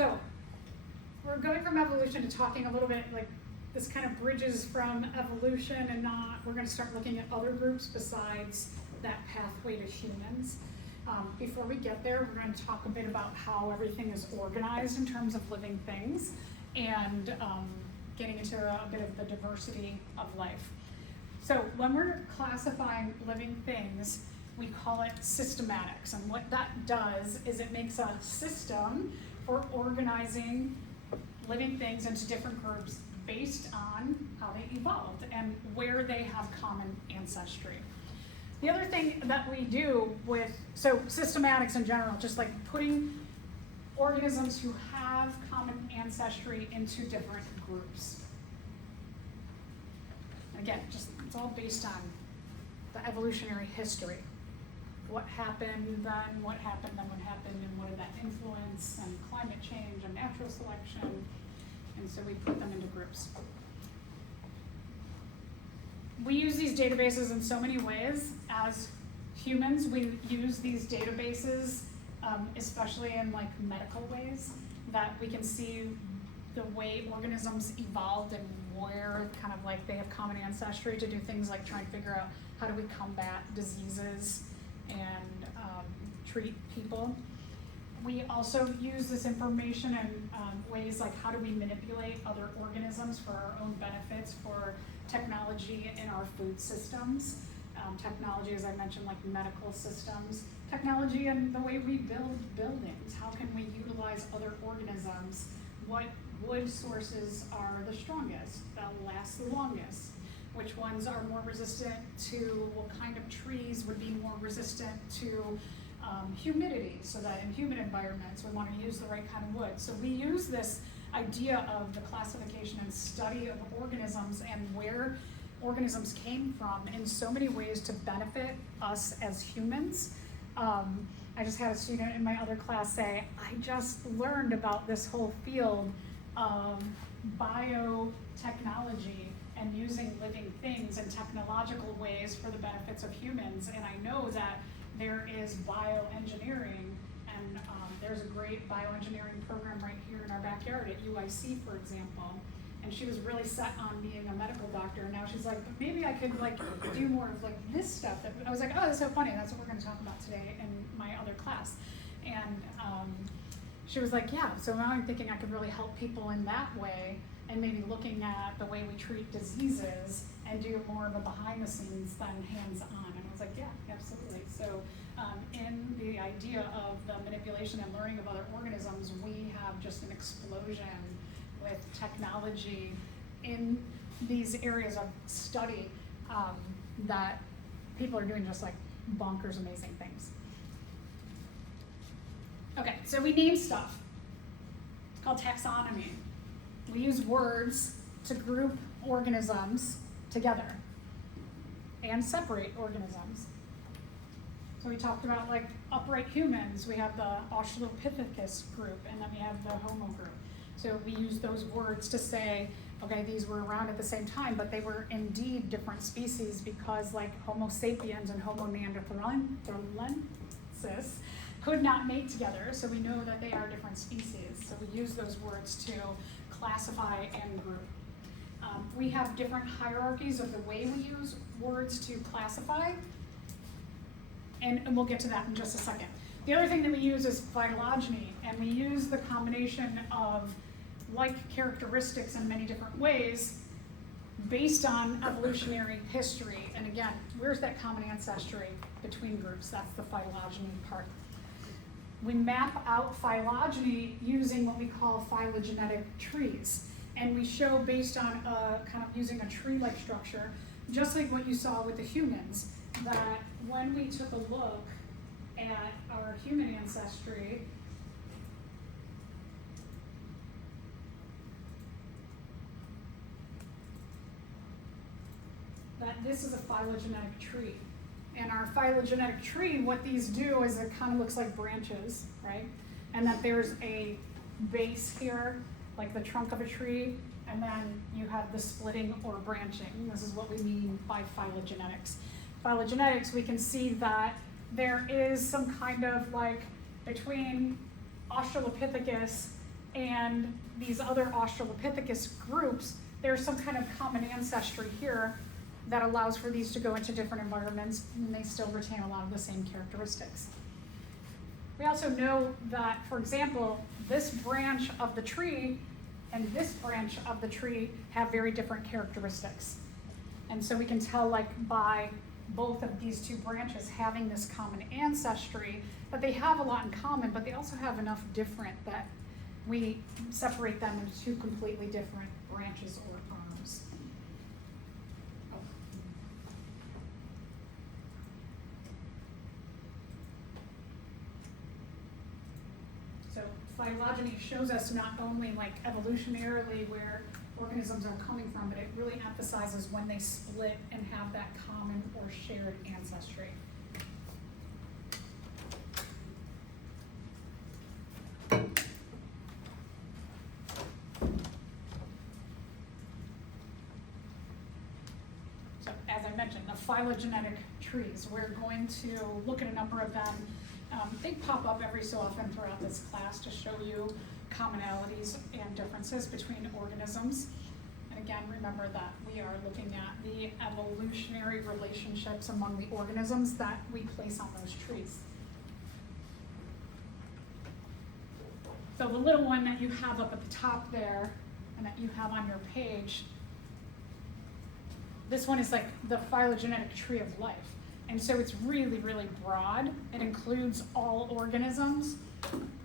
So we're going from evolution to talking a little bit like this kind of bridges from evolution and we're going to start looking at other groups besides that pathway to humans. Before we get there, we're going to talk a bit about how everything is organized in terms of living things and getting into a bit of the diversity of life. So when we're classifying living things, we call it systematics. And what that does is it makes a system for organizing living things into different groups based on how they evolved and where they have common ancestry. The other thing that we do so systematics in general, just like putting organisms who have common ancestry into different groups. Again, it's all based on the evolutionary history. What happened then, what happened, and what did that influence, and climate change, and natural selection, and so we put them into groups. We use these databases in so many ways. As humans, we use these databases, especially in like medical ways, that we can see the way organisms evolved and where kind of like they have common ancestry to do things like try and figure out how do we combat diseases and treat people. We also use this information in ways like how do we manipulate other organisms for our own benefits, for technology in our food systems, technology, as I mentioned, like medical systems, technology in the way we build buildings. How can we utilize other organisms? What wood sources are the strongest, that last the longest? Which ones are more resistant to, what kind of trees would be more resistant to humidity, so that in humid environments we want to use the right kind of wood. So we use this idea of the classification and study of organisms and where organisms came from in so many ways to benefit us as humans. I just had a student in my other class say, I just learned about this whole field of biotechnology and using living things in technological ways for the benefits of humans. And I know that there is bioengineering, and there's a great bioengineering program right here in our backyard at UIC, for example. And she was really set on being a medical doctor, and now she's like, but maybe I could like do more of like this stuff. I was like, oh, that's so funny. That's what we're going to talk about today in my other class. And she was like, yeah, so now I'm thinking I could really help people in that way, and maybe looking at the way we treat diseases and do more of a behind the scenes than hands-on. And I was like, yeah, absolutely. So in the idea of the manipulation and learning of other organisms, we have just an explosion with technology in these areas of study that people are doing just like bonkers amazing things. Okay, so we name stuff. It's called taxonomy. We use words to group organisms together and separate organisms. So we talked about like upright humans. We have the Australopithecus group, and then we have the Homo group. So we use those words to say, okay, these were around at the same time, but they were indeed different species because like Homo sapiens and Homo neanderthalensis could not mate together, so we know that they are different species. So we use those words to classify and group. We have different hierarchies of the way we use words to classify, and we'll get to that in just a second. The other thing that we use is phylogeny, and we use the combination of like characteristics in many different ways based on evolutionary history. And again, where's that common ancestry between groups? That's the phylogeny part. We map out phylogeny using what we call phylogenetic trees. And we show based on kind of using a tree-like structure, just like what you saw with the humans, that when we took a look at our human ancestry, that this is a phylogenetic tree. And our phylogenetic tree, what these do is it kind of looks like branches, right? And that there's a base here, like the trunk of a tree, and then you have the splitting or branching. This is what we mean by phylogenetics. Phylogenetics, we can see that there is some kind of like between Australopithecus and these other Australopithecus groups, there's some kind of common ancestry here that allows for these to go into different environments, and they still retain a lot of the same characteristics. We also know that, for example, this branch of the tree and this branch of the tree have very different characteristics. And so we can tell, like, by both of these two branches having this common ancestry, that they have a lot in common, but they also have enough different that we separate them into two completely different branches or arms. So phylogeny shows us not only like evolutionarily where organisms are coming from, but it really emphasizes when they split and have that common or shared ancestry. So as I mentioned, the phylogenetic trees, we're going to look at a number of them. They pop up every so often throughout this class to show you commonalities and differences between organisms. And again, remember that we are looking at the evolutionary relationships among the organisms that we place on those trees. So the little one that you have up at the top there and that you have on your page, this one is like the phylogenetic tree of life. And so it's really, really broad. It includes all organisms,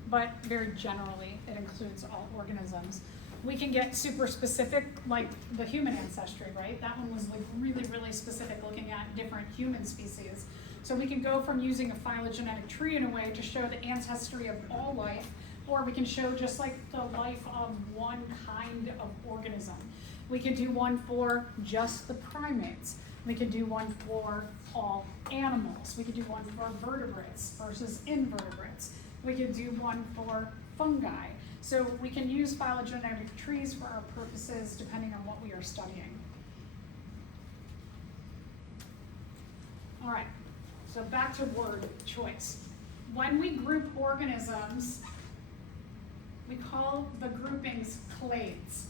but very generally, it includes all organisms. We can get super specific, like the human ancestry, right? That one was like really, really specific, looking at different human species. So we can go from using a phylogenetic tree in a way to show the ancestry of all life, or we can show just like the life of one kind of organism. We could do one for just the primates. We could do one for all animals. We could do one for vertebrates versus invertebrates. We could do one for fungi. So we can use phylogenetic trees for our purposes depending on what we are studying. All right, so back to word choice. When we group organisms, we call the groupings clades.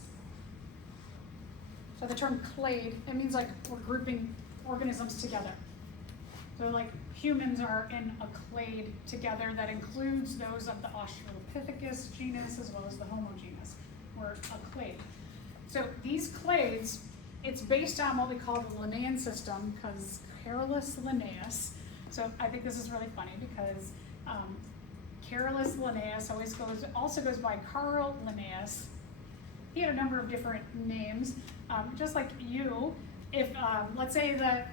So the term clade, it means like we're grouping organisms together. So like humans are in a clade together that includes those of the Australopithecus genus as well as the Homo genus. We're a clade. So these clades, it's based on what we call the Linnaean system, because Carolus Linnaeus, so I think this is really funny because Carolus Linnaeus also goes by Carl Linnaeus. He had a number of different names, just like you. If, let's say that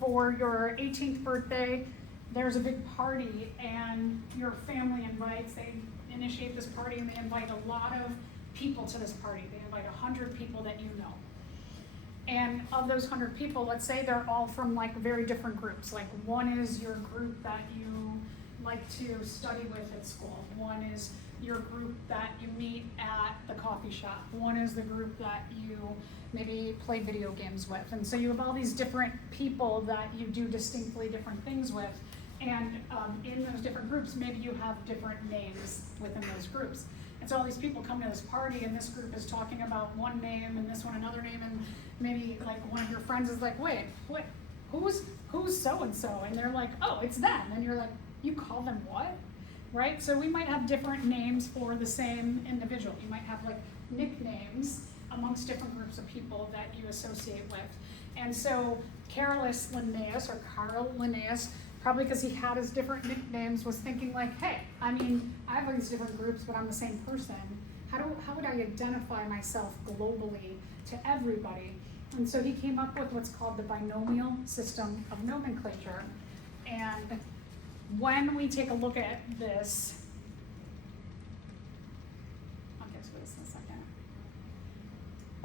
for your 18th birthday, there's a big party and your family they initiate this party and they invite a lot of people to this party. They invite 100 people that you know. And of those 100 people, let's say they're all from like very different groups. Like one is your group that you like to study with at school. One is your group that you meet at the coffee shop. One is the group that you maybe play video games with. And so you have all these different people that you do distinctly different things with. And in those different groups, maybe you have different names within those groups. And so all these people come to this party and this group is talking about one name and this one another name, and maybe like one of your friends is like, wait, who's so-and-so? And they're like, oh, it's them. And you're like, you call them what? Right? So we might have different names for the same individual. You might have like nicknames amongst different groups of people that you associate with. And so Carolus Linnaeus, or Carl Linnaeus, probably because he had his different nicknames, was thinking like, hey, I mean, I have all these different groups, but I'm the same person. How would I identify myself globally to everybody? And so he came up with what's called the binomial system of nomenclature. And when we take a look at this, I'll get to this in a second.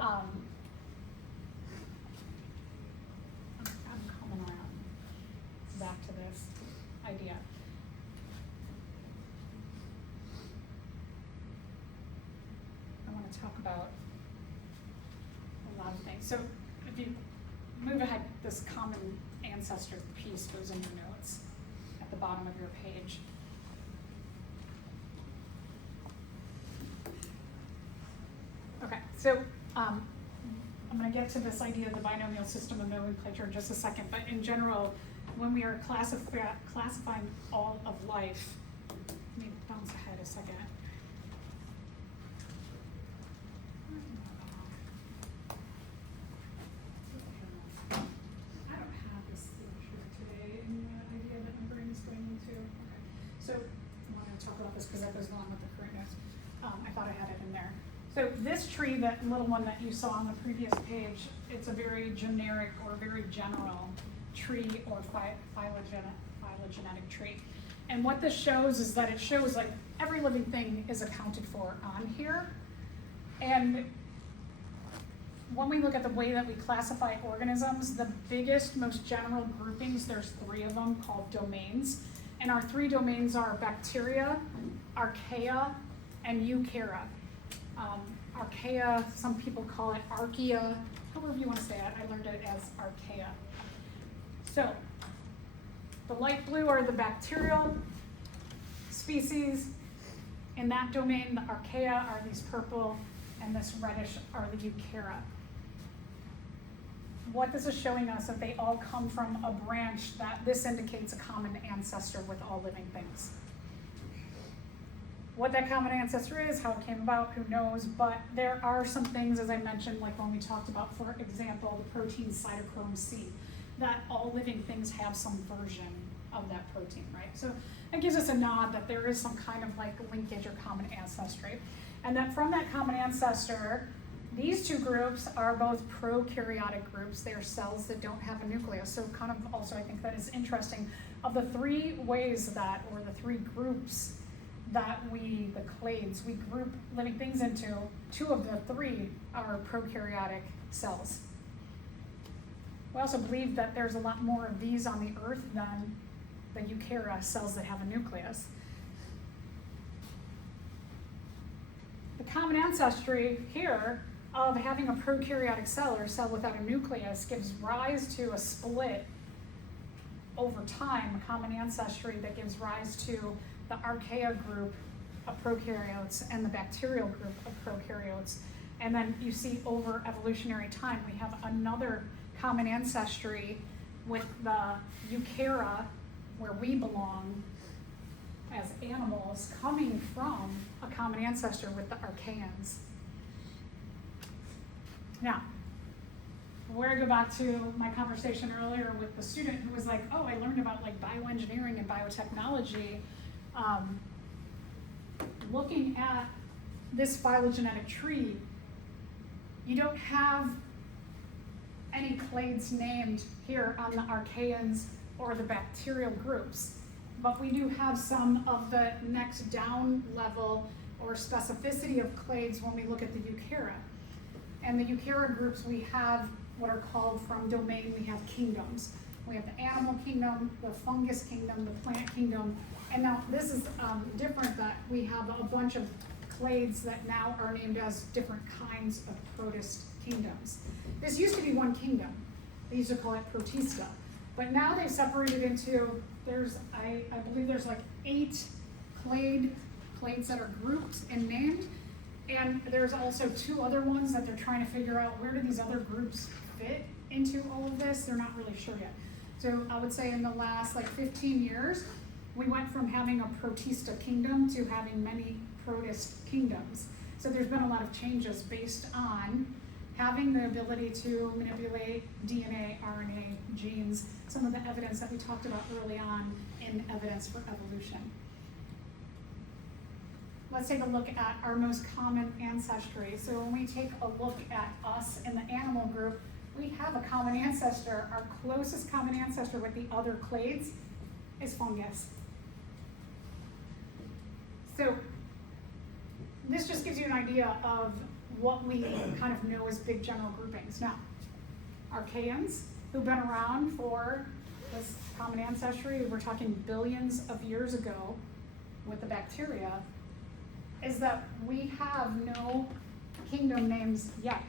I'm coming around back to this idea. I want to talk about a lot of things. So if you move ahead, this common ancestor piece goes in your notes at the bottom of your page. So I'm going to get to this idea of the binomial system of nomenclature in just a second, but in general, when we are classifying all of life, let me bounce ahead a second. I don't have this literature today in the idea that my brain is going into. Okay. So I want to talk about this because that goes along with the current notes. I thought I had it in there. So this tree, that little one that you saw on the previous page, it's a very generic or very general tree or phylogenetic tree. And what this shows is that it shows like every living thing is accounted for on here. And when we look at the way that we classify organisms, the biggest, most general groupings, there's 3 of them called domains. And our 3 domains are bacteria, archaea, and eukarya. Archaea, some people call it archaea, however you want to say it. I learned it as archaea. So, the light blue are the bacterial species. In that domain, the archaea are these purple, and this reddish are the eukarya. What this is showing us is that they all come from a branch that this indicates a common ancestor with all living things. What that common ancestor is, how it came about, who knows, but there are some things, as I mentioned, like when we talked about, for example, the protein cytochrome C, that all living things have some version of that protein, right? So it gives us a nod that there is some kind of like linkage or common ancestry. And that from that common ancestor, these 2 groups are both prokaryotic groups. They are cells that don't have a nucleus. So kind of also I think that is interesting. Of the 3 ways that, or the 3 groups that the clades, we group living things into, 2 of the 3 are prokaryotic cells. We also believe that there's a lot more of these on the earth than the eukarya cells that have a nucleus. The common ancestry here of having a prokaryotic cell or cell without a nucleus gives rise to a split over time, a common ancestry that gives rise to the archaea group of prokaryotes and the bacterial group of prokaryotes. And then you see over evolutionary time, we have another common ancestry with the eukarya, where we belong as animals, coming from a common ancestor with the archaeans. Now, where I go back to my conversation earlier with the student who was like, oh, I learned about like bioengineering and biotechnology. Looking at this phylogenetic tree, you don't have any clades named here on the archaeans or the bacterial groups, but we do have some of the next down level or specificity of clades when we look at the eukarya. And the eukarya groups, we have what are called, from domain, we have kingdoms. We have the animal kingdom, the fungus kingdom, the plant kingdom, and now this is different, that we have a bunch of clades that now are named as different kinds of protist kingdoms. This used to be one kingdom. They used to call it Protista. But now they've separated into, I believe there's like 8 clades that are grouped and named. And there's also 2 other ones that they're trying to figure out, where do these other groups fit into all of this? They're not really sure yet. So I would say in the last like 15 years, we went from having a Protista kingdom to having many protist kingdoms. So there's been a lot of changes based on having the ability to manipulate DNA, RNA, genes, some of the evidence that we talked about early on in evidence for evolution. Let's take a look at our most common ancestry. So when we take a look at us in the animal group, we have a common ancestor. Our closest common ancestor with the other clades is fungus. So this just gives you an idea of what we kind of know as big general groupings. Now, archaeans, who've been around for this common ancestry, we're talking billions of years ago with the bacteria, is that we have no kingdom names yet.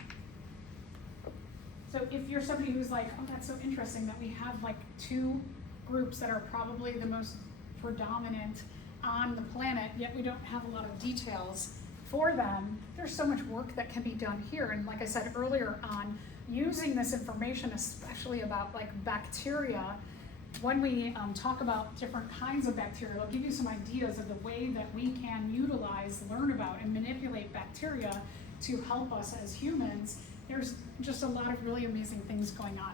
So if you're somebody who's like, oh, that's so interesting that we have like 2 groups that are probably the most predominant on the planet, yet we don't have a lot of details for them, there's so much work that can be done here. And like I said earlier on, using this information, especially about like bacteria, when we talk about different kinds of bacteria, I'll give you some ideas of the way that we can utilize, learn about, and manipulate bacteria to help us as humans. There's just a lot of really amazing things going on.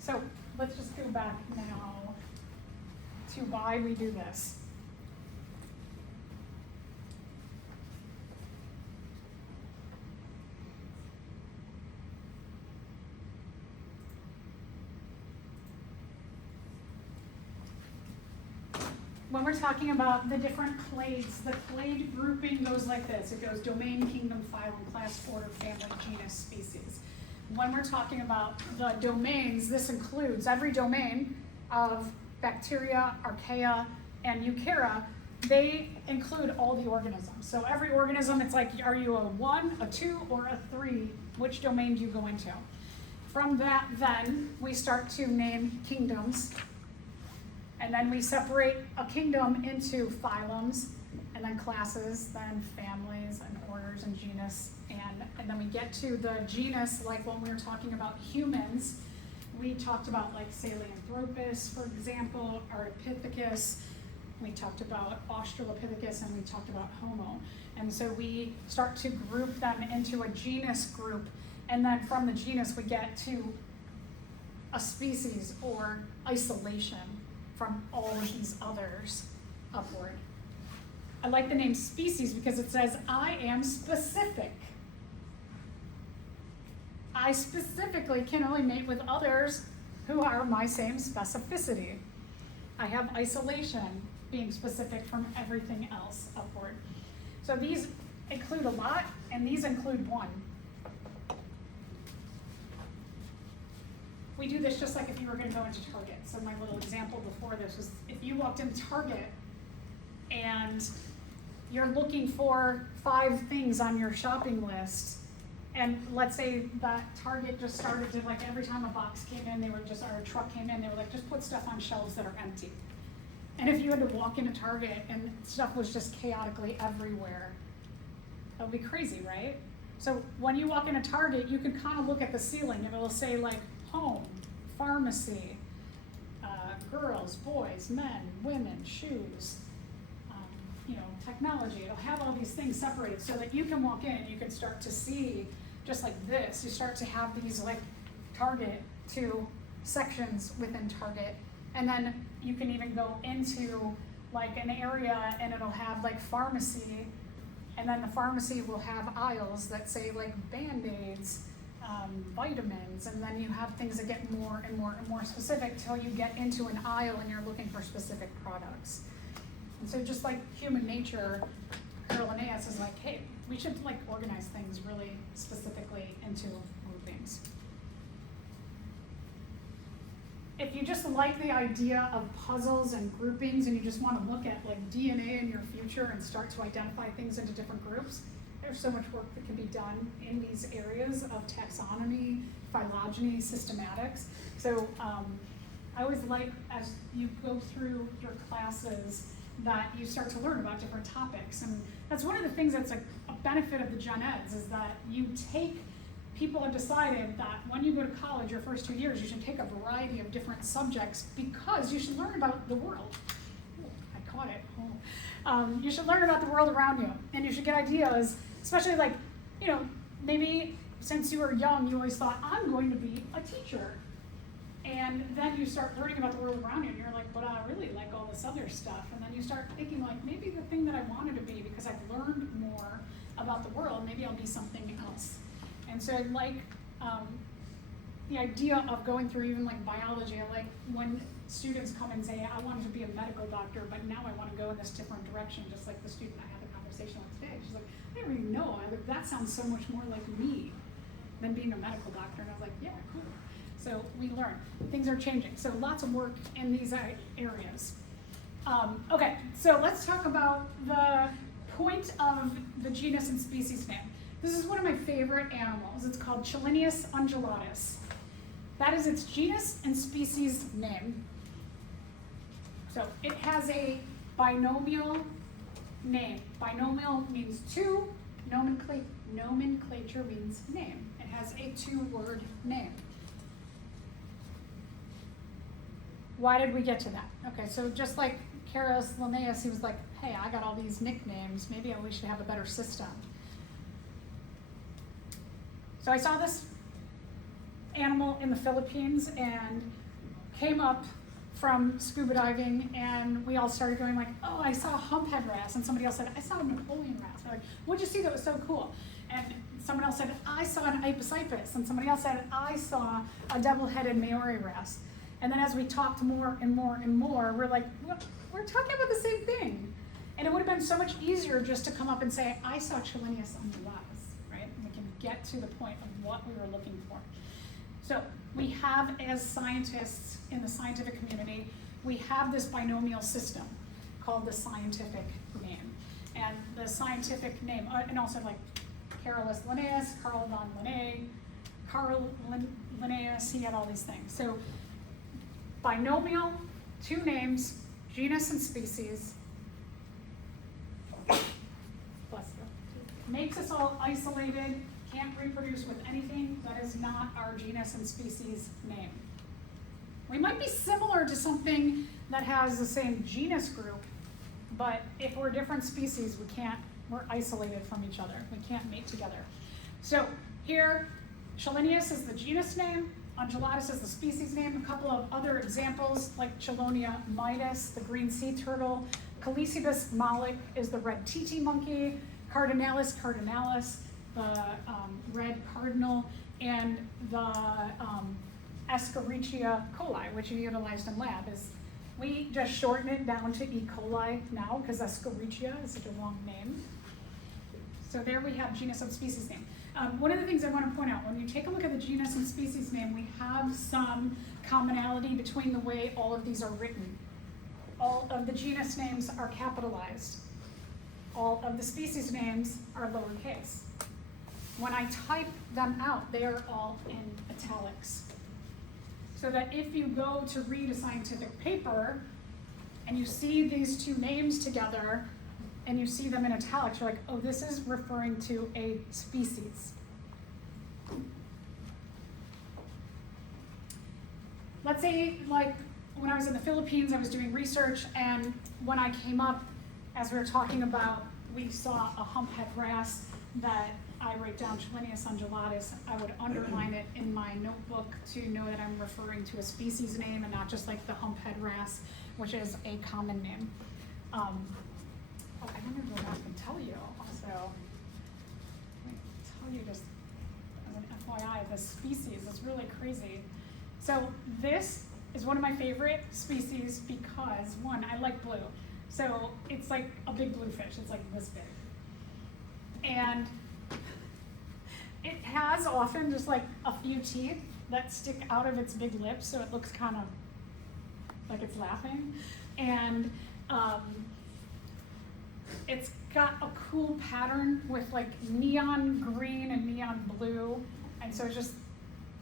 So let's just go back now to why we do this. When we're talking about the different clades, the clade grouping goes like this. It goes domain, kingdom, phylum, class, order, family, genus, species. When we're talking about the domains, this includes every domain of bacteria, archaea, and eukarya. They include all the organisms. So every organism, it's like, are you a 1, a 2, or a 3? Which domain do you go into? From that, then, we start to name kingdoms. And then we separate a kingdom into phylums, and then classes, then families, and orders, and genus. And then we get to the genus, like when we were talking about humans, we talked about like Sahelanthropus, for example, Ardipithecus. We talked about Australopithecus, and we talked about Homo. And so we start to group them into a genus group, and then from the genus we get to a species or isolation from all of these others upward. I like the name species because it says, I am specific. I specifically can only mate with others who are my same specificity. I have isolation, being specific from everything else upward. So these include a lot, and these include one. We do this just like if you were going to go into Target. So my little example before this was if you walked into Target and you're looking for 5 things on your shopping list, and let's say that Target just started to, like, every time a box came in, or a truck came in, they were like, just put stuff on shelves that are empty. And if you had to walk into Target and stuff was just chaotically everywhere, that would be crazy, right? So when you walk into Target, you can kind of look at the ceiling and it'll say like home, pharmacy, girls, boys, men, women, shoes, technology. It'll have all these things separated so that you can walk in and you can start to see, just like this, you start to have these like Target to sections within Target. And then you can even go into like an area and it'll have like pharmacy, and then the pharmacy will have aisles that say like Band-Aids, vitamins, and then you have things that get more and more and more specific till you get into an aisle and you're looking for specific products. And so just like human nature, Linnaeus is like, hey, we should like organize things really specifically into groupings. If you just like the idea of puzzles and groupings and you just want to look at like DNA in your future and start to identify things into different groups, there's so much work that can be done in these areas of taxonomy, phylogeny, systematics. So I always like, as you go through your classes, that you start to learn about different topics. And that's one of the things that's a benefit of the Gen Eds, is that people have decided that when you go to college, your first 2 years, you should take a variety of different subjects because you should learn about the world. Ooh, I caught it. Oh. You should learn about the world around you, and you should get ideas, especially like, maybe since you were young, you always thought, I'm going to be a teacher. And then you start learning about the world around you, and you're like, but I really like all this other stuff. And then you start thinking like, maybe the thing that I wanted to be, because I've learned more about the world, maybe I'll be something else. And so I like the idea of going through even like biology. I like when students come and say, I wanted to be a medical doctor, but now I want to go in this different direction, just like the student I had the conversation with today. She's like, I didn't really know. That sounds so much more like me than being a medical doctor. And I was like, yeah, cool. So we learn. Things are changing. So lots of work in these areas. Okay, so let's talk about the point of the genus and species name. This is one of my favorite animals. It's called Chilenius undulatus. That is its genus and species name. So it has a binomial name. Binomial means 2 Nomenclature means name. It has a 2-word name. Why did we get to that? Okay, so just like Carus Linnaeus, he was like, hey, I got all these nicknames, maybe we should have a better system. So I saw this animal in the Philippines and came up from scuba diving, and we all started going like, oh, I saw a humphead wrasse, and somebody else said, I saw a Napoleon wrasse. We're like, what'd you see that was so cool? And someone else said, I saw an Ipus, and somebody else said, I saw a double-headed Maori wrasse. And then as we talked more and more and more, we're like, well, we're talking about the same thing. And it would have been so much easier just to come up and say, I saw Chelonius undulatus, right? And we can get to the point of what we were looking for. So we have, as scientists in the scientific community, we have this binomial system called the scientific name. And the scientific name, and also like Carolus Linnaeus, Carl von Linné, Carl Linnaeus, he had all these things. So binomial, 2 names, genus and species, bless you, makes us all isolated, can't reproduce with anything that is not our genus and species name. We might be similar to something that has the same genus group, but if we're different species, we're isolated from each other. We can't mate together. So here, Chelonius is the genus name, Undulatus is the species name. A couple of other examples, like Chelonia mitis, the green sea turtle. Calicebus malik is the red titi monkey. Cardinalis cardinalis, the red cardinal, and the Escherichia coli, which we utilized in lab. We just shorten it down to E. coli now because Escherichia is such a long name. So there we have genus and species name. One of the things I want to point out, when you take a look at the genus and species name, we have some commonality between the way all of these are written. All of the genus names are capitalized. All of the species names are lowercase. When I type them out, they are all in italics. So that if you go to read a scientific paper and you see these 2 names together and you see them in italics, you're like, oh, this is referring to a species. Let's say, like, when I was in the Philippines, I was doing research, and when I came up, as we were talking about, we saw a humphead wrasse that I write down Chelonius undulatus. I would underline it in my notebook to know that I'm referring to a species name and not just like the humphead wrasse, which is a common name. I want to go back and tell you also. Tell you just as an FYI, the species is really crazy. So this is one of my favorite species because, one, I like blue. So it's like a big blue fish. It's like this big. And it has often just like a few teeth that stick out of its big lips, so it looks kind of like it's laughing. And it's got a cool pattern with like neon green and neon blue. And so it's just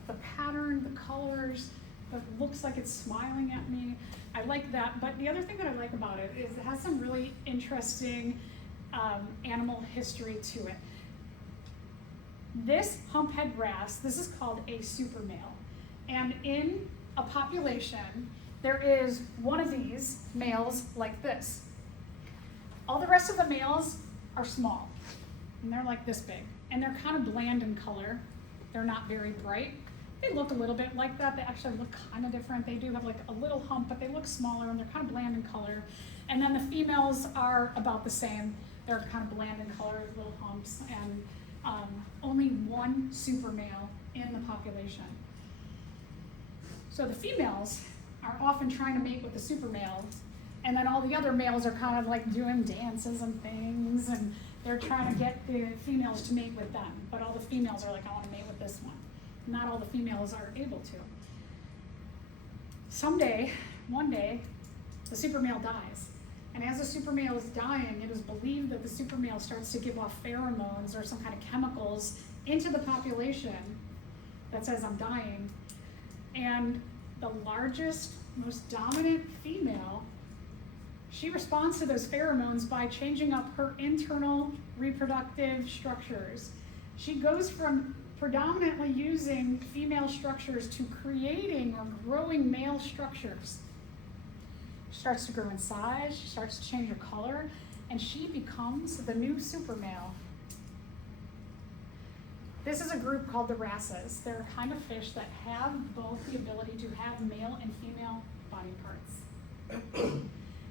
the pattern, the colors, it looks like it's smiling at me. I like that. But the other thing that I like about it is it has some really interesting animal history to it. This humphead wrasse, this is called a supermale. And in a population, there is one of these males like this. All the rest of the males are small, and they're like this big. And they're kind of bland in color. They're not very bright. They look a little bit like that. They actually look kind of different. They do have like a little hump, but they look smaller, and they're kind of bland in color. And then the females are about the same. They're kind of bland in color with little humps, and only one super male in the population. So the females are often trying to mate with the super males, and then all the other males are kind of like doing dances and things, and they're trying to get the females to mate with them. But all the females are like, I want to mate with this one. Not all the females are able to. One day, the super male dies. And as the super male is dying, it is believed that the super male starts to give off pheromones or some kind of chemicals into the population that says, I'm dying. And the largest, most dominant female, She responds to those pheromones by changing up her internal reproductive structures. She goes from predominantly using female structures to creating or growing male structures. She starts to grow in size, she starts to change her color, and she becomes the new super male. This is a group called the wrasses. They're a kind of fish that have both the ability to have male and female body parts.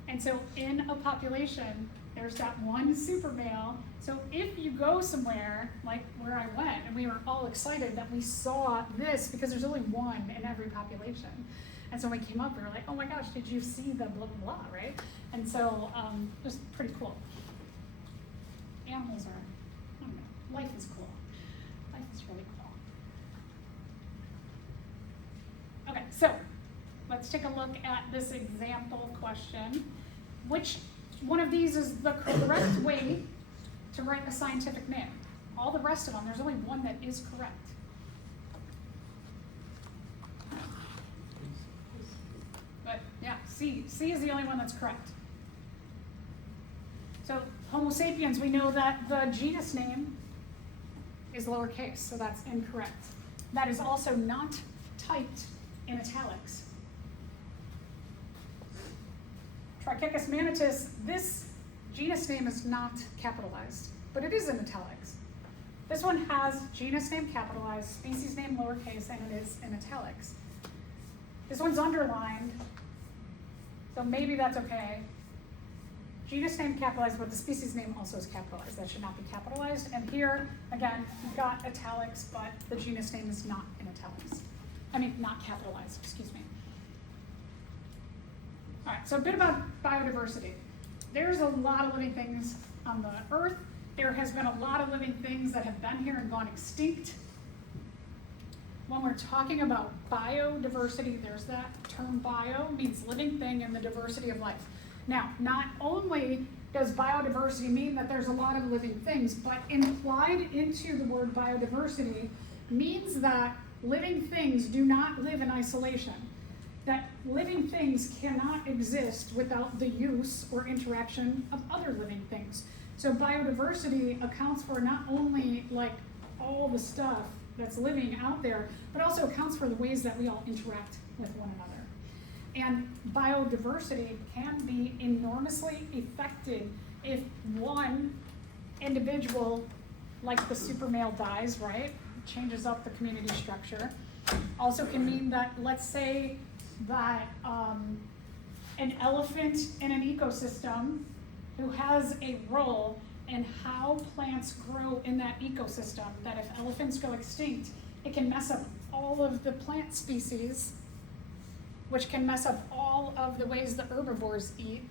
And so in a population, there's that one super male. So if you go somewhere, like where I went, and we were all excited that we saw this, because there's only one in every population. And so when we came up, we were like, oh my gosh, did you see the blah, blah, blah, right? And so it was pretty cool. Animals are, I don't know, life is cool. Life is really cool. Okay, so let's take a look at this example question. Which one of these is the correct way to write a scientific name? All the rest of them, there's only one that is correct. But yeah, C is the only one that's correct. So Homo sapiens, we know that the genus name is lowercase, so that's incorrect. That is also not typed in italics. Trichechus manatus, this genus name is not capitalized, but it is in italics. This one has genus name capitalized, species name lowercase, and it is in italics. This one's underlined, so maybe that's okay. Genus name capitalized, but the species name also is capitalized. That should not be capitalized. And here, again, you've got italics, but the genus name is not in italics. I mean, not capitalized, excuse me. All right, so a bit about biodiversity. There's a lot of living things on the earth. There has been a lot of living things that have been here and gone extinct. When we're talking about biodiversity, there's that term bio, means living thing and the diversity of life. Now, not only does biodiversity mean that there's a lot of living things, but implied into the word biodiversity means that living things do not live in isolation. That living things cannot exist without the use or interaction of other living things. So biodiversity accounts for not only like all the stuff that's living out there, but also accounts for the ways that we all interact with one another. And biodiversity can be enormously affected if one individual, like the super male, dies, right? Changes up the community structure. Also can mean that, let's say, that an elephant in an ecosystem who has a role in how plants grow in that ecosystem, that if elephants go extinct, it can mess up all of the plant species, which can mess up all of the ways the herbivores eat,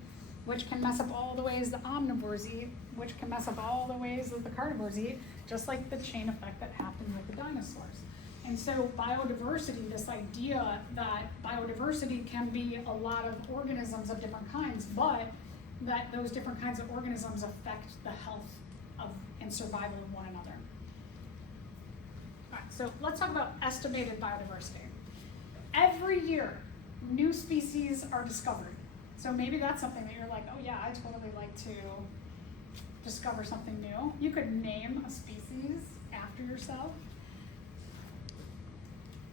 which can mess up all the ways the omnivores eat, which can mess up all the ways that the carnivores eat, just like the chain effect that happened with the dinosaurs. And so biodiversity, this idea that biodiversity can be a lot of organisms of different kinds, but that those different kinds of organisms affect the health of and survival of one another. All right, so let's talk about estimated biodiversity. Every year, new species are discovered. So maybe that's something that you're like, oh yeah, I totally like to discover something new. You could name a species after yourself.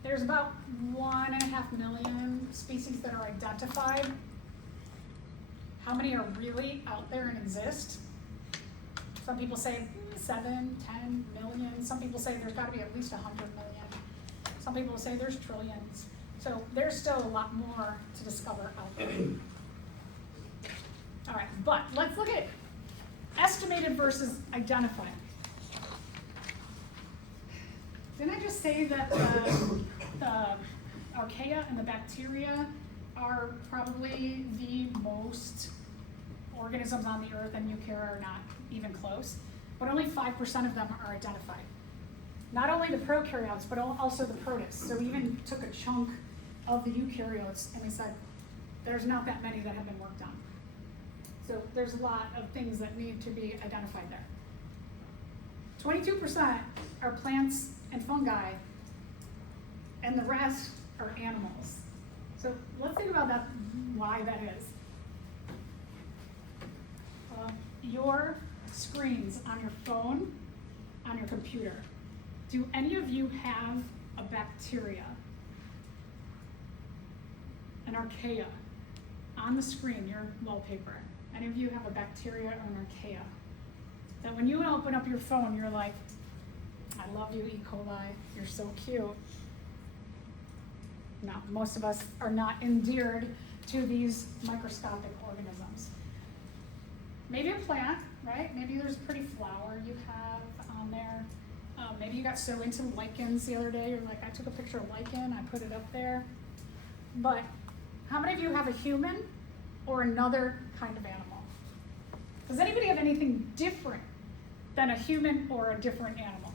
There's about 1.5 million species that are identified. How many are really out there and exist? Some people say 7, 10 million. Some people say there's got to be at least 100 million. Some people say there's trillions. So there's still a lot more to discover out there. All right, but let's look at estimated versus identified. Didn't I just say that the archaea and the bacteria are probably the most organisms on the earth, and eukarya are not even close? But only 5% of them are identified. Not only the prokaryotes, but also the protists. So we even took a chunk of the eukaryotes and we said, there's not that many that have been worked on. So there's a lot of things that need to be identified there. 22% are plants and fungi, and the rest are animals. So let's think about that, why that is. your screens on your phone, on your computer, do any of you have a bacteria, an archaea, on the screen, your wallpaper? Any of you have a bacteria or an archaea? That when you open up your phone, you're like, I love you, E. coli, you're so cute. No, most of us are not endeared to these microscopic organisms. Maybe a plant, right? Maybe there's a pretty flower you have on there. Maybe you got so into lichens the other day, you're like, I took a picture of lichen, I put it up there. But how many of you have a human or another kind of animal? Does anybody have anything different than a human or a different animal?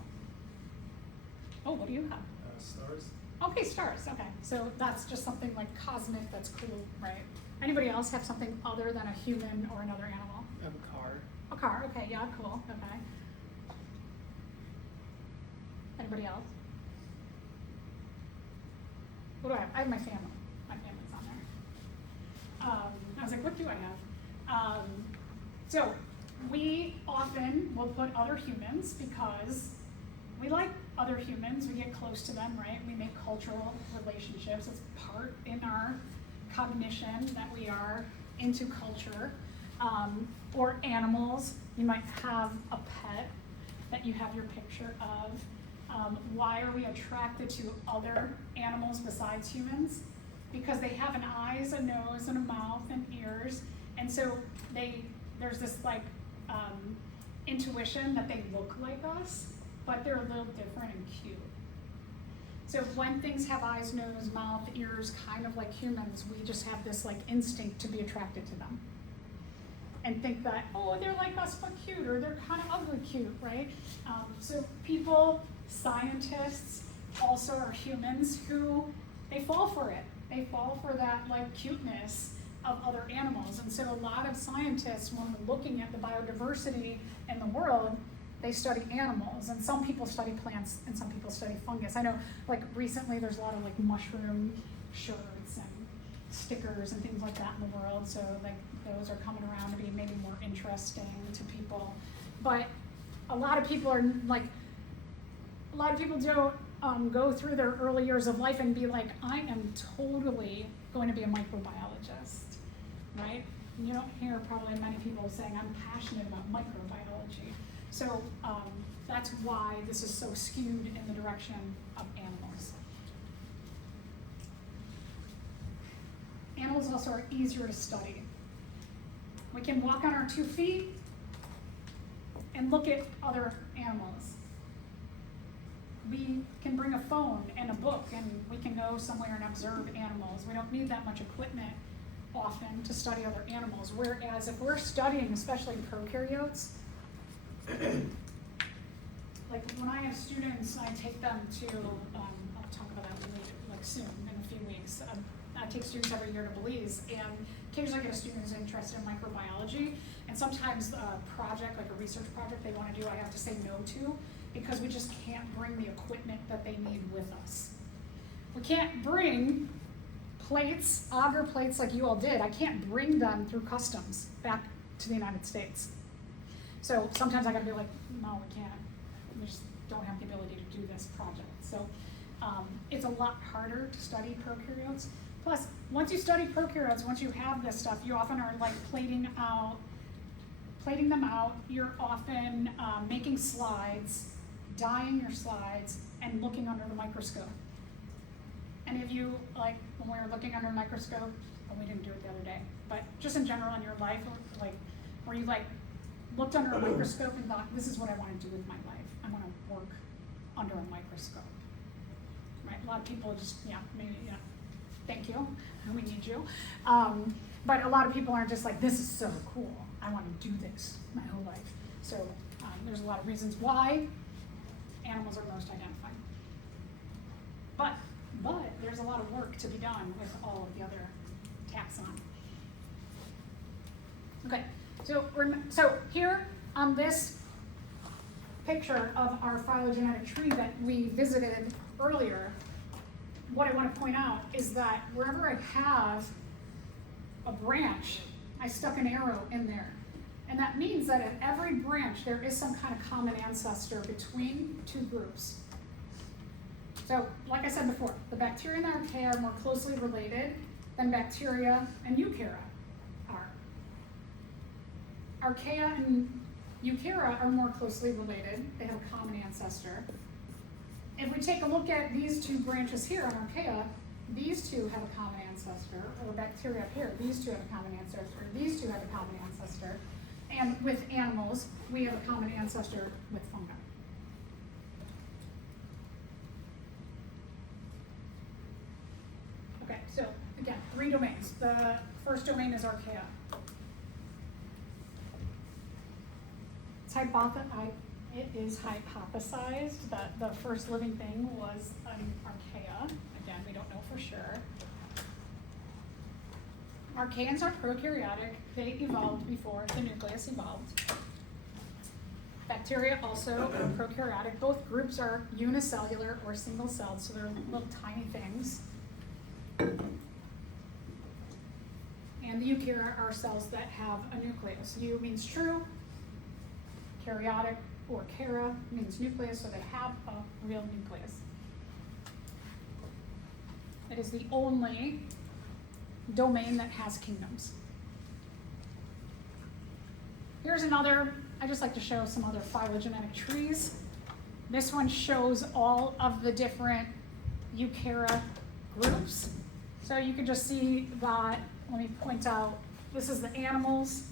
Oh, what do you have? Stars. Okay, stars, okay. So that's just something like cosmic, that's cool, right? Anybody else have something other than a human or another animal? I have a car. A car, okay, yeah, cool, okay. Anybody else? What do I have? I have my family. My family's on there. I was like, what do I have? So we often will put other humans because we like other humans, we get close to them, right? We make cultural relationships. It's part in our cognition that we are into culture. Or animals, you might have a pet that you have your picture of. Why are we attracted to other animals besides humans? Because they have an eyes, a nose, and a mouth, and ears, and so there's this like intuition that they look like us, but they're a little different and cute. So when things have eyes, nose, mouth, ears, kind of like humans, we just have this like instinct to be attracted to them. And think that, oh, they're like us but cute, or they're kind of ugly cute, right? So people, scientists, also are humans who, they fall for it. They fall for that like cuteness of other animals. And so a lot of scientists, when we're looking at the biodiversity in the world, they study animals, and some people study plants and some people study fungus. I know like recently there's a lot of like mushroom shirts and stickers and things like that in the world, so like those are coming around to be maybe more interesting to people. But a lot of people are like, a lot of people don't go through their early years of life and be like, I am totally going to be a microbiologist, right? You don't hear probably many people saying, I'm passionate about microbiology. So that's why this is so skewed in the direction of animals. Animals also are easier to study. We can walk on our 2 feet and look at other animals. We can bring a phone and a book and we can go somewhere and observe animals. We don't need that much equipment often to study other animals. Whereas if we're studying, especially prokaryotes, like when I have students, I take them to, I'll talk about that later, like soon, in a few weeks. I take students every year to Belize, and occasionally I get a student who's interested in microbiology, and sometimes a project, like a research project they want to do, I have to say no to, because we just can't bring the equipment that they need with us. We can't bring plates, agar plates like you all did, I can't bring them through customs back to the United States. So sometimes I gotta be like, no, we can't. We just don't have the ability to do this project. So it's a lot harder to study prokaryotes. Plus, once you study prokaryotes, once you have this stuff, you often are like plating them out. You're often making slides, dyeing your slides, and looking under the microscope. Any of you, like when we were looking under a microscope, well, we didn't do it the other day, but just in general in your life, like where you like looked under a microscope and thought, this is what I want to do with my life. I want to work under a microscope. Right? A lot of people just, maybe, thank you, we need you. But a lot of people aren't just like, this is so cool. I want to do this my whole life. So there's a lot of reasons why animals are most identified. But there's a lot of work to be done with all of the other taxon. Okay, so here on this picture of our phylogenetic tree that we visited earlier, what I want to point out is that wherever I have a branch, I stuck an arrow in there. And that means that in every branch, there is some kind of common ancestor between two groups. So, like I said before, the bacteria and the archaea are more closely related than bacteria and eukarya are. Archaea and eukarya are more closely related. They have a common ancestor. If we take a look at these two branches here on archaea, these two have a common ancestor, or bacteria up here, these two have a common ancestor, these two have a common ancestor. And with animals, we have a common ancestor with fungi. Okay, so again, 3 domains. The first domain is archaea. It is hypothesized that the first living thing was an archaea. Again, we don't know for sure. Archaeans are prokaryotic. They evolved before the nucleus evolved. Bacteria also are prokaryotic. Both groups are unicellular or single-celled, so they're little tiny things. And the eukarya are cells that have a nucleus. U means true. Karyotic or kara means nucleus, so they have a real nucleus. It is the only domain that has kingdoms. Here's another, I just like to show some other phylogenetic trees. This one shows all of the different eukarya groups. So you can just see that, let me point out, this is the animals,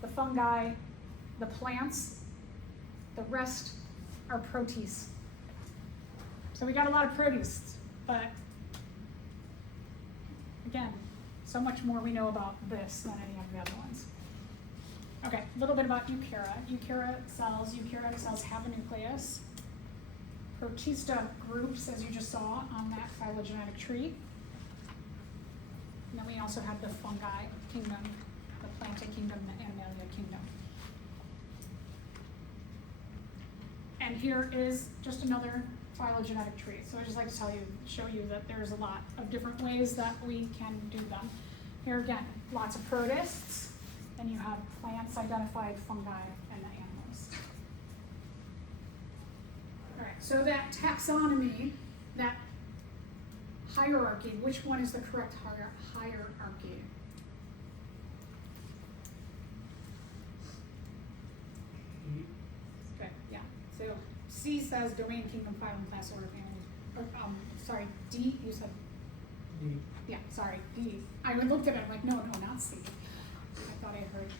the fungi, the plants, the rest are protists. So we got a lot of protists, but again, so much more we know about this than any of the other ones. Okay, a little bit about eukarya. Eukaryotic cells have a nucleus. Protista groups, as you just saw on that phylogenetic tree. And then we also have the fungi kingdom, the Planta kingdom, the Animalia kingdom. And here is just another phylogenetic tree. So I just like to show you that there's a lot of different ways that we can do them. Here again, lots of protists, and you have plants identified, fungi, and the animals. All right, so that taxonomy, that hierarchy, which one is the correct hierarchy? Okay, yeah. So C says domain, kingdom, phylum, class, order, family. Or, sorry, D, you said? D. Yeah, sorry, D. I looked at it, I'm like, no, not C. I thought I heard,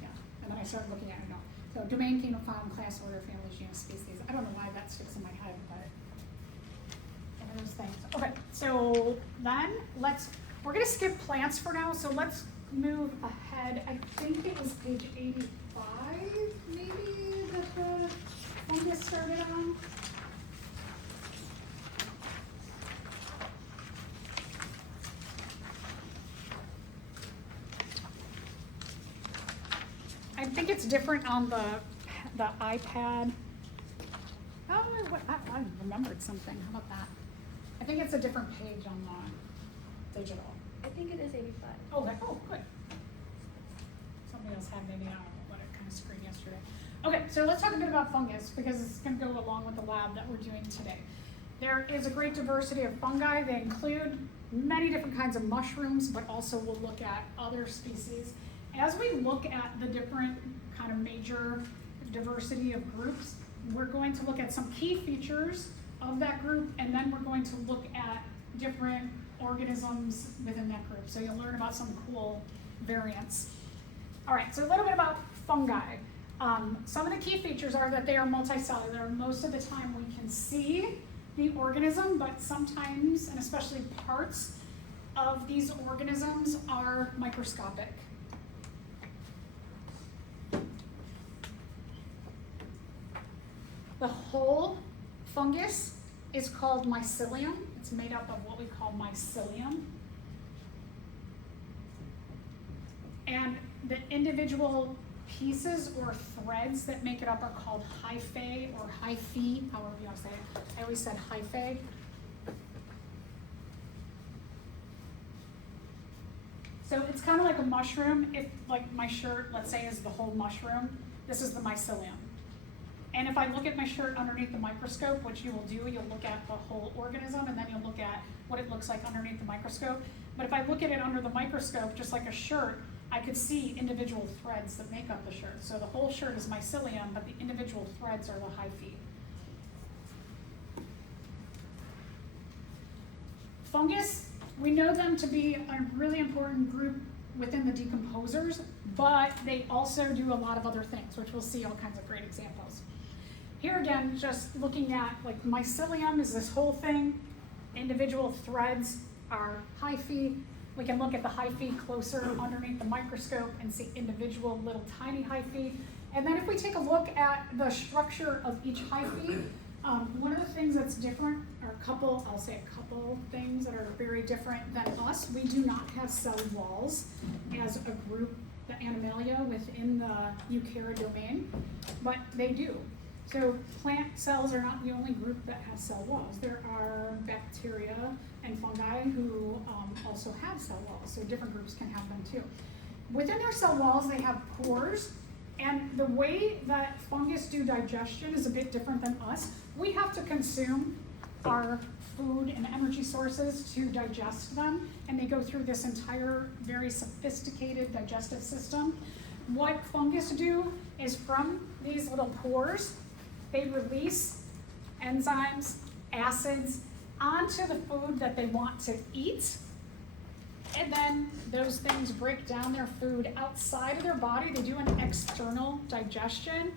yeah. And then I started looking at it, no. So domain, kingdom, phylum, class, order, family, genus, species. I don't know why that sticks in my head, but one of those things. Okay, so then we're gonna skip plants for now, so let's move ahead. I think it was page 85, maybe, that the fungus started on. I think it's different on the iPad. Oh, I remembered something. How about that? I think it's a different page on the digital. I think it is 85. Oh, good. Somebody else had maybe, I don't know what it kind of screened yesterday. Okay, so let's talk a bit about fungus because it's going to go along with the lab that we're doing today. There is a great diversity of fungi. They include many different kinds of mushrooms, but also we'll look at other species. As we look at the different kind of major diversity of groups, we're going to look at some key features of that group, and then we're going to look at different organisms within that group. So you'll learn about some cool variants. All right, so a little bit about fungi. Some of the key features are that they are multicellular. Most of the time we can see the organism, but sometimes, and especially parts of these organisms, are microscopic. The whole fungus is called mycelium. It's made up of what we call mycelium. And the individual pieces or threads that make it up are called hyphae or hyphae, however you want to say it. I always said hyphae. So it's kind of like a mushroom. If like my shirt, let's say, is the whole mushroom, this is the mycelium. And if I look at my shirt underneath the microscope, which you will do, you'll look at the whole organism and then you'll look at what it looks like underneath the microscope. But if I look at it under the microscope, just like a shirt, I could see individual threads that make up the shirt. So the whole shirt is mycelium, but the individual threads are the hyphae. Fungus, we know them to be a really important group within the decomposers, but they also do a lot of other things, which we'll see all kinds of great examples. Here again, just looking at like mycelium is this whole thing. Individual threads are hyphae. We can look at the hyphae closer underneath the microscope and see individual little tiny hyphae. And then if we take a look at the structure of each hyphae, one of the things that's different are a couple things that are very different than us. We do not have cell walls as a group, the Animalia within the eukarya domain, but they do. So plant cells are not the only group that have cell walls. There are bacteria and fungi who also have cell walls, so different groups can have them too. Within their cell walls, they have pores, and the way that fungus do digestion is a bit different than us. We have to consume our food and energy sources to digest them, and they go through this entire very sophisticated digestive system. What fungus do is from these little pores, they release enzymes, acids onto the food that they want to eat, and then those things break down their food outside of their body. They do an external digestion,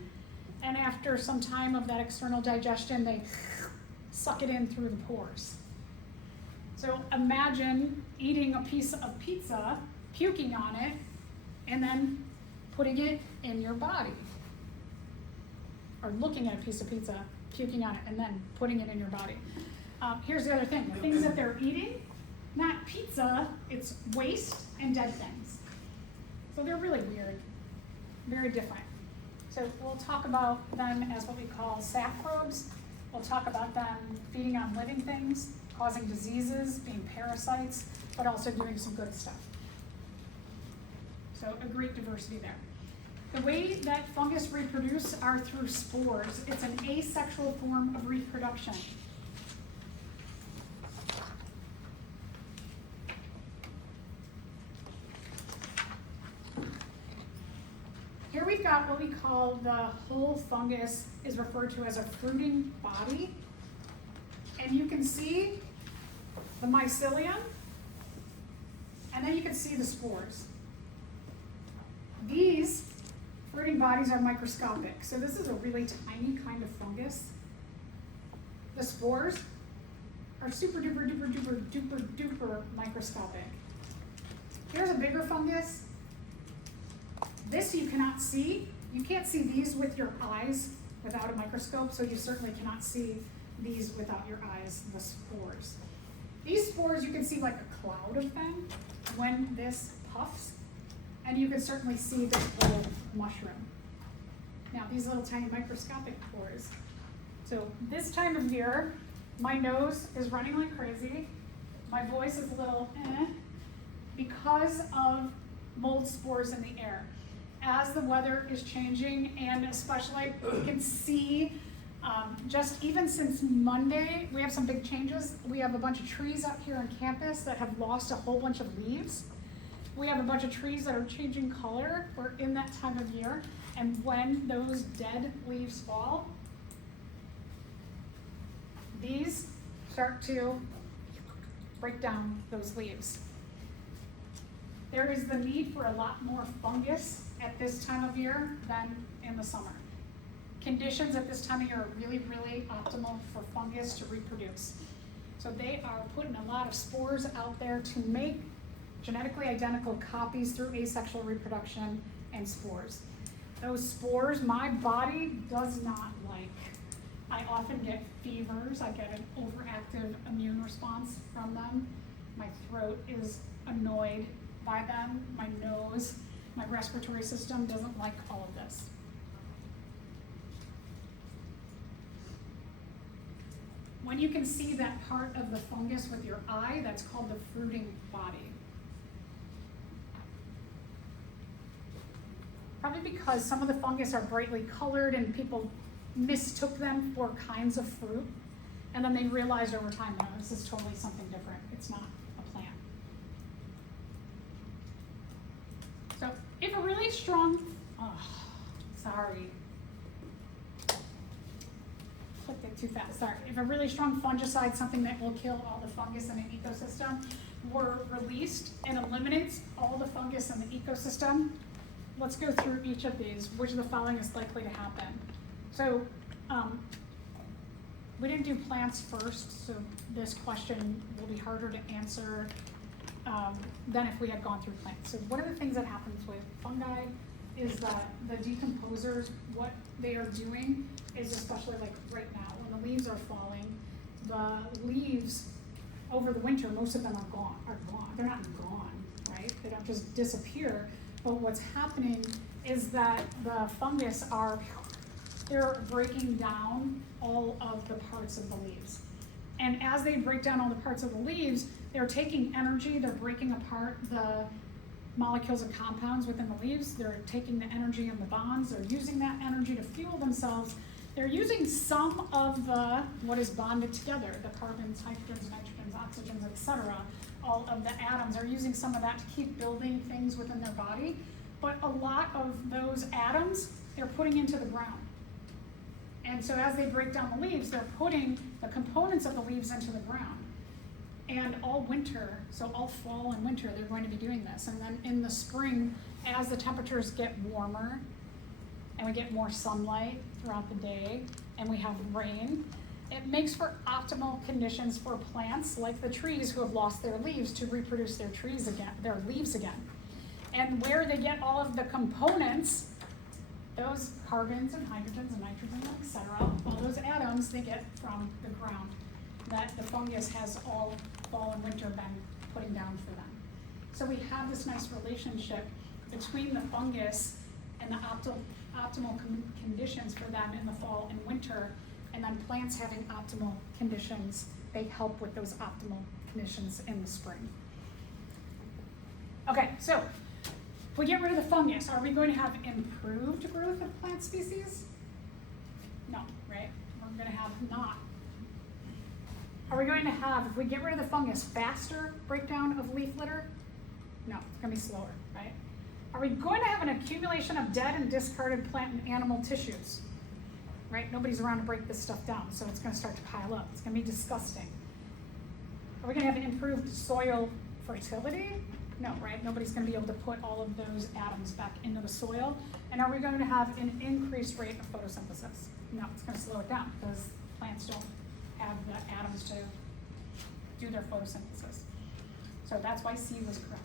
and after some time of that external digestion, they suck it in through the pores. So imagine eating a piece of pizza, puking on it, and then putting it in your body. Or looking at a piece of pizza, puking on it, and then putting it in your body. Here's the other thing, the things that they're eating, not pizza, it's waste and dead things. So they're really weird, very different. So we'll talk about them as what we call saprobes. We'll talk about them feeding on living things, causing diseases, being parasites, but also doing some good stuff. So a great diversity there. The way that fungus reproduce are through spores. It's an asexual form of reproduction. Here we've got what we call the whole fungus is referred to as a fruiting body. And you can see the mycelium, and then you can see the spores. These fruiting bodies are microscopic. So this is a really tiny kind of fungus. The spores are super duper duper duper duper duper microscopic. Here's a bigger fungus. This you cannot see. You can't see these with your eyes without a microscope, so you certainly cannot see these without your eyes, the spores. These spores, you can see like a cloud of them when this puffs, and you can certainly see this little mushroom. Now, these little tiny microscopic pores. So this time of year, my nose is running like crazy. My voice is a little because of mold spores in the air. As the weather is changing, and especially you can see just even since Monday, we have some big changes. We have a bunch of trees up here on campus that have lost a whole bunch of leaves. We have a bunch of trees that are changing color. We're in that time of year, and when those dead leaves fall, these start to break down those leaves. There is the need for a lot more fungus at this time of year than in the summer. Conditions at this time of year are really, really optimal for fungus to reproduce. So they are putting a lot of spores out there to make genetically identical copies through asexual reproduction and spores. Those spores, my body does not like. I often get fevers. I get an overactive immune response from them. My throat is annoyed by them. My nose, my respiratory system doesn't like all of this. When you can see that part of the fungus with your eye, that's called the fruiting body. probably because some of the fungus are brightly colored and people mistook them for kinds of fruit. And then they realized over time, no, this is totally something different. It's not a plant. So if a really strong, clicked it too fast, sorry. If a really strong fungicide, something that will kill all the fungus in an ecosystem, were released and eliminates all the fungus in the ecosystem, let's go through each of these. Which of the following is likely to happen? So we didn't do plants first, so this question will be harder to answer than if we had gone through plants. So one of the things that happens with fungi is that the decomposers, what they are doing is, especially like right now, when the leaves are falling, the leaves over the winter, most of them are gone. They're not gone, right? They don't just disappear. But what's happening is that the fungus they're breaking down all of the parts of the leaves. And as they break down all the parts of the leaves, they're taking energy, they're breaking apart the molecules and compounds within the leaves, they're taking the energy and the bonds, they're using that energy to fuel themselves. They're using some of what is bonded together, the carbons, hydrogens, nitrogens, oxygens, etc. All of the atoms are using some of that to keep building things within their body. But a lot of those atoms, they're putting into the ground. And so as they break down the leaves, they're putting the components of the leaves into the ground. And all winter, so all fall and winter, they're going to be doing this. And then in the spring, as the temperatures get warmer, and we get more sunlight throughout the day, and we have rain, it makes for optimal conditions for plants like the trees who have lost their leaves to reproduce their leaves again. And where they get all of the components, those carbons and hydrogens and nitrogens, etc., all those atoms they get from the ground that the fungus has all fall and winter been putting down for them. So we have this nice relationship between the fungus and the optimal conditions for them in the fall and winter, and then plants having optimal conditions, they help with those optimal conditions in the spring. Okay, so if we get rid of the fungus, are we going to have improved growth of plant species? No, right? We're going to have not. Are we going to have, if we get rid of the fungus, faster breakdown of leaf litter? No, it's going to be slower, right? Are we going to have an accumulation of dead and discarded plant and animal tissues? Right? Nobody's around to break this stuff down, so it's going to start to pile up. It's going to be disgusting. Are we going to have improved soil fertility? No, right? Nobody's going to be able to put all of those atoms back into the soil. And are we going to have an increased rate of photosynthesis? No, it's going to slow it down because plants don't have the atoms to do their photosynthesis. So that's why C was correct.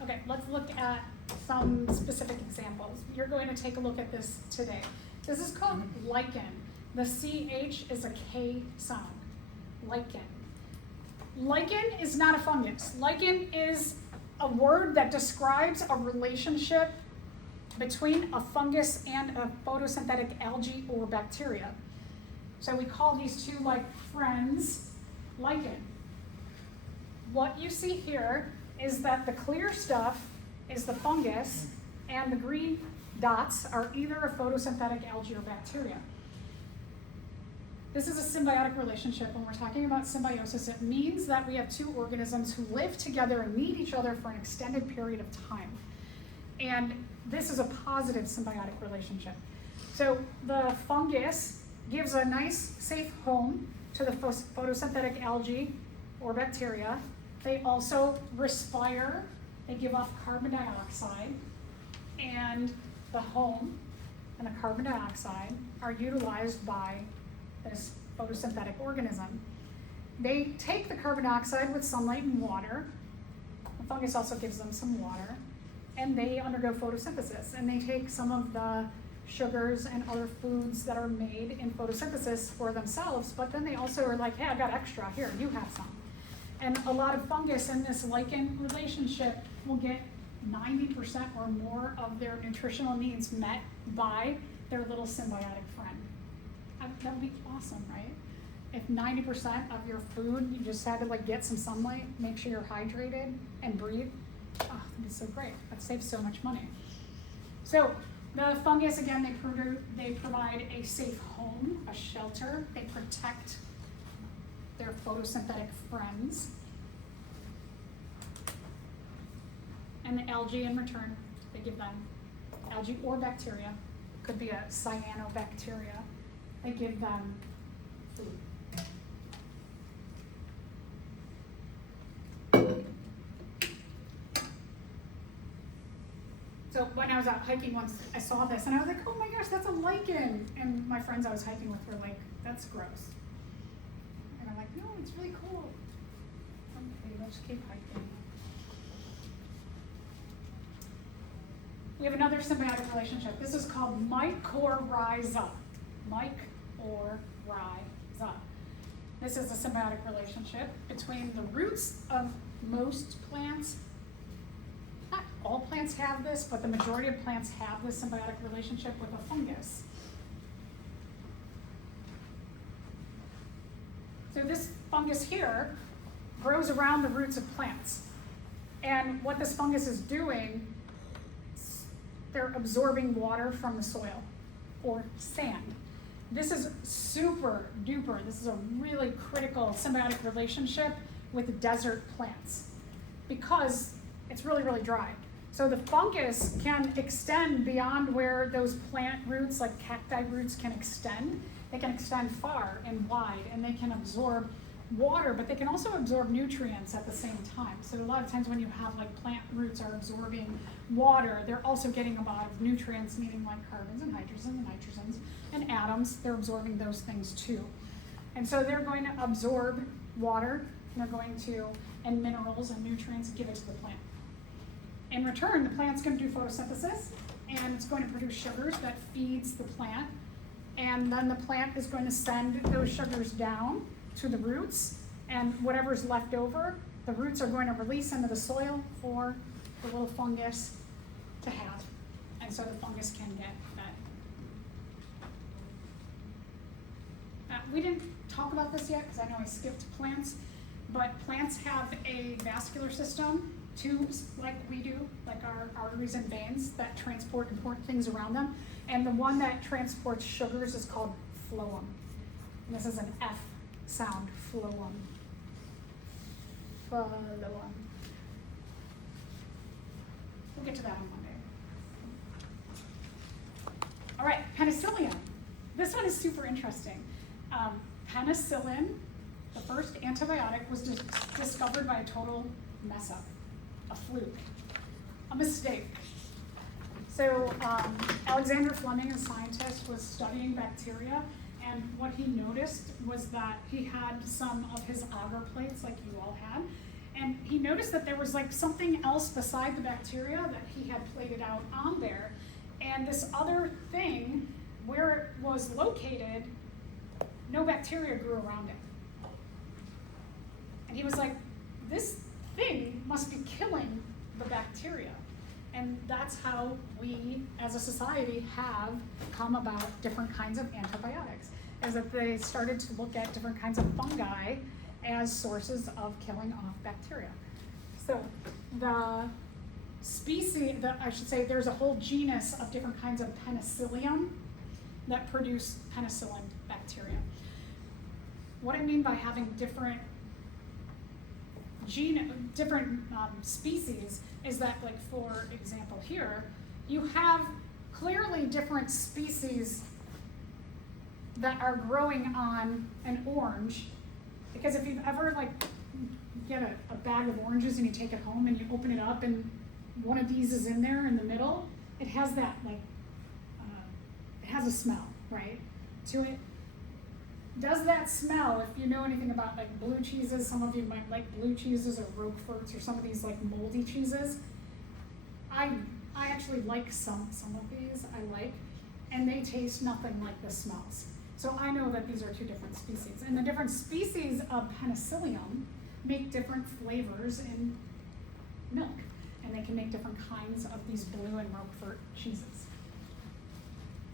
Okay, let's look at some specific examples. You're going to take a look at this today. This is called lichen. The CH is a K sound. Lichen. Lichen is not a fungus. Lichen is a word that describes a relationship between a fungus and a photosynthetic algae or bacteria. So we call these two like friends lichen. What you see here is that the clear stuff is the fungus and the green dots are either a photosynthetic algae or bacteria. This is a symbiotic relationship. When we're talking about symbiosis, it means that we have two organisms who live together and need each other for an extended period of time. And this is a positive symbiotic relationship. So the fungus gives a nice, safe home to the photosynthetic algae or bacteria. They also respire, they give off carbon dioxide, and the home and the carbon dioxide are utilized by this photosynthetic organism. They take the carbon dioxide with sunlight and water. The fungus also gives them some water, and they undergo photosynthesis. And they take some of the sugars and other foods that are made in photosynthesis for themselves, but then they also are like, hey, I got extra, here, you have some. And a lot of fungus in this lichen relationship will get 90% or more of their nutritional needs met by their little symbiotic friend. That would be awesome, right? If 90% of your food, you just had to like get some sunlight, make sure you're hydrated and breathe, Oh, that'd be so great. That saves so much money. So the fungus, again, they provide a safe home, a shelter. They protect their photosynthetic friends. And the algae in return, they give them algae or bacteria. Could be a cyanobacteria. They give them food. So when I was out hiking once, I saw this and I was like, oh my gosh, that's a lichen. And my friends I was hiking with were like, that's gross. And I'm like, no, it's really cool. Okay, let's keep hiking. We have another symbiotic relationship. This is called mycorrhiza. Mycorrhiza. This is a symbiotic relationship between the roots of most plants. Not all plants have this, but the majority of plants have this symbiotic relationship with a fungus. So this fungus here grows around the roots of plants. And what this fungus is doing, they're absorbing water from the soil or sand. This is super duper. This is a really critical symbiotic relationship with desert plants because it's really, really dry. So the fungus can extend beyond where those plant roots, like cacti roots, can extend. They can extend far and wide, and they can absorb water, but they can also absorb nutrients at the same time. So a lot of times when you have like plant roots are absorbing water, they're also getting a lot of nutrients, meaning like carbons and nitrogens and atoms. They're absorbing those things too. And so they're going to absorb water, and they're going to, and minerals and nutrients, give it to the plant. In return, the plant's going to do photosynthesis, and it's going to produce sugars that feeds the plant. And then the plant is going to send those sugars down to the roots, and whatever's left over, the roots are going to release into the soil for the little fungus to have. And so the fungus can get fed. We didn't talk about this yet because I know I skipped plants, but plants have a vascular system, tubes like we do, like our arteries and veins that transport important things around them. And the one that transports sugars is called phloem. And this is an F sound, phloem. Phloem. We'll get to that on Monday. All right, penicillium. This one is super interesting. Penicillin, the first antibiotic, was discovered by a total mess up, a fluke, a mistake. So Alexander Fleming, a scientist, was studying bacteria, and what he noticed was that he had some of his agar plates, like you all had, and he noticed that there was like something else beside the bacteria that he had plated out on there, and this other thing, where it was located, no bacteria grew around it. And he was like, this thing must be killing the bacteria. And that's how we, as a society, have come about different kinds of antibiotics, is that they started to look at different kinds of fungi as sources of killing off bacteria. So the species, I should say, there's a whole genus of different kinds of penicillium that produce penicillin bacteria. What I mean by having different species is that, like, for example here, you have clearly different species that are growing on an orange, because if you've ever like get a bag of oranges and you take it home and you open it up and one of these is in there in the middle, it has that like, it has a smell, right, to it. Does that smell, if you know anything about like blue cheeses, some of you might like blue cheeses or Roqueforts or some of these like moldy cheeses. I actually like some of these, I like, and they taste nothing like the smells. So I know that these are two different species. And the different species of penicillium make different flavors in milk. And they can make different kinds of these blue and Roquefort cheeses.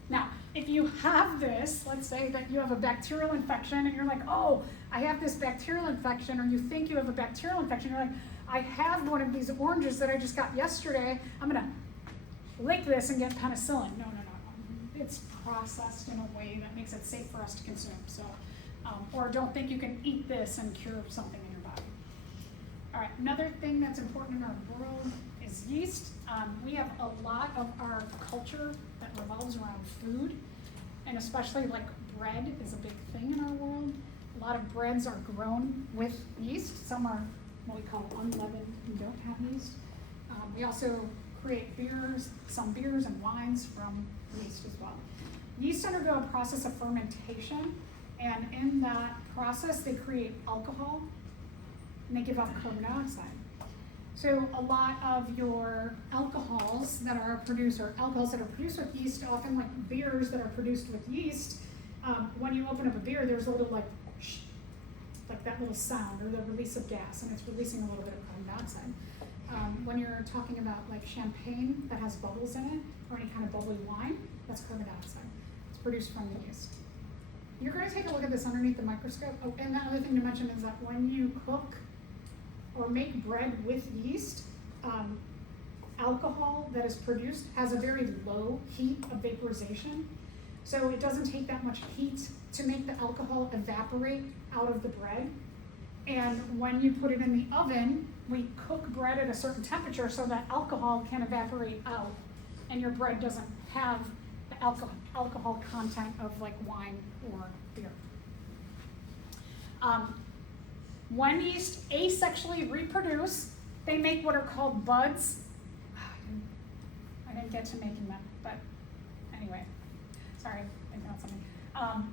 Now, if you have this, let's say that you have a bacterial infection and you're like, oh, I have this bacterial infection, or you think you have a bacterial infection, you're like, I have one of these oranges that I just got yesterday. I'm gonna lick this and get penicillin. No. It's processed in a way that makes it safe for us to consume. So, or don't think you can eat this and cure something in your body. All right, another thing that's important in our world is yeast. We have a lot of our culture that revolves around food, and especially like bread is a big thing in our world. A lot of breads are grown with yeast. Some are what we call unleavened and don't have yeast. We also create beers, some beers and wines from yeast as well. Yeast undergo a process of fermentation, and in that process they create alcohol and they give off carbon dioxide. So a lot of your alcohols that are produced, or alcohols that are produced with yeast, often like beers that are produced with yeast, when you open up a beer, there's a little like that little sound or the release of gas, and it's releasing a little bit of carbon dioxide. When you're talking about like champagne that has bubbles in it, or any kind of bubbly wine, that's carbon dioxide. It's produced from the yeast. You're going to take a look at this underneath the microscope. Oh, and the other thing to mention is that when you cook or make bread with yeast, alcohol that is produced has a very low heat of vaporization. So it doesn't take that much heat to make the alcohol evaporate out of the bread. And when you put it in the oven, we cook bread at a certain temperature so that alcohol can evaporate out and your bread doesn't have the alcohol content of like wine or beer. When yeast asexually reproduce, they make what are called buds. I didn't get to making them, but anyway, sorry, thinking about something.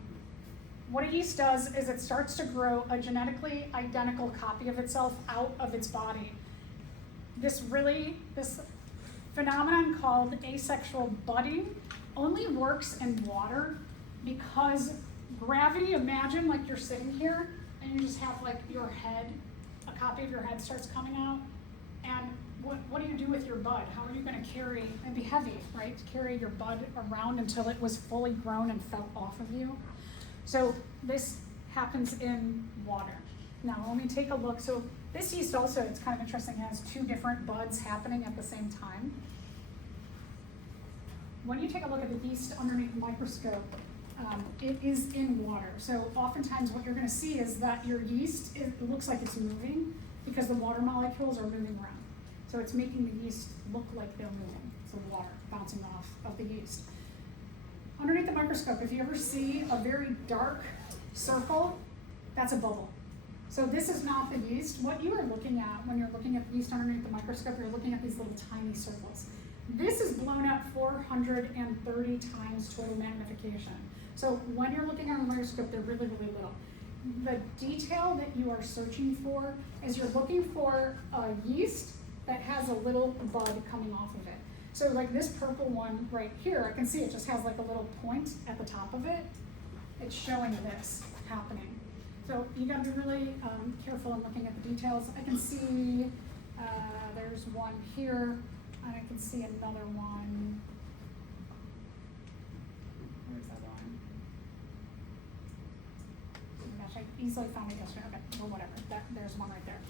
What a yeast does is it starts to grow a genetically identical copy of itself out of its body. This phenomenon called asexual budding only works in water because gravity, imagine like you're sitting here and you just have like your head, a copy of your head starts coming out, and what do you do with your bud? How are you going to carry, it'd be heavy, right, to carry your bud around until it was fully grown and fell off of you? So this happens in water. Now when we take a look, so this yeast also, it's kind of interesting, it has two different buds happening at the same time. When you take a look at the yeast underneath the microscope, it is in water. So oftentimes what you're going to see is that your yeast, it looks like it's moving because the water molecules are moving around. So it's making the yeast look like they're moving. It's the water bouncing off of the yeast. Underneath the microscope, if you ever see a very dark circle, that's a bubble. So this is not the yeast. What you are looking at when you're looking at the yeast underneath the microscope, you're looking at these little tiny circles. This is blown up 430 times total magnification. So when you're looking at a microscope, they're really, really little. The detail that you are searching for is you're looking for a yeast that has a little bud coming off of it. So like this purple one right here, I can see it just has like a little point at the top of it. It's showing this happening. So you gotta be really careful in looking at the details. I can see there's one here, and I can see another one. Where's that one? Oh my gosh, I easily found it yesterday. Okay, well whatever, there's one right there.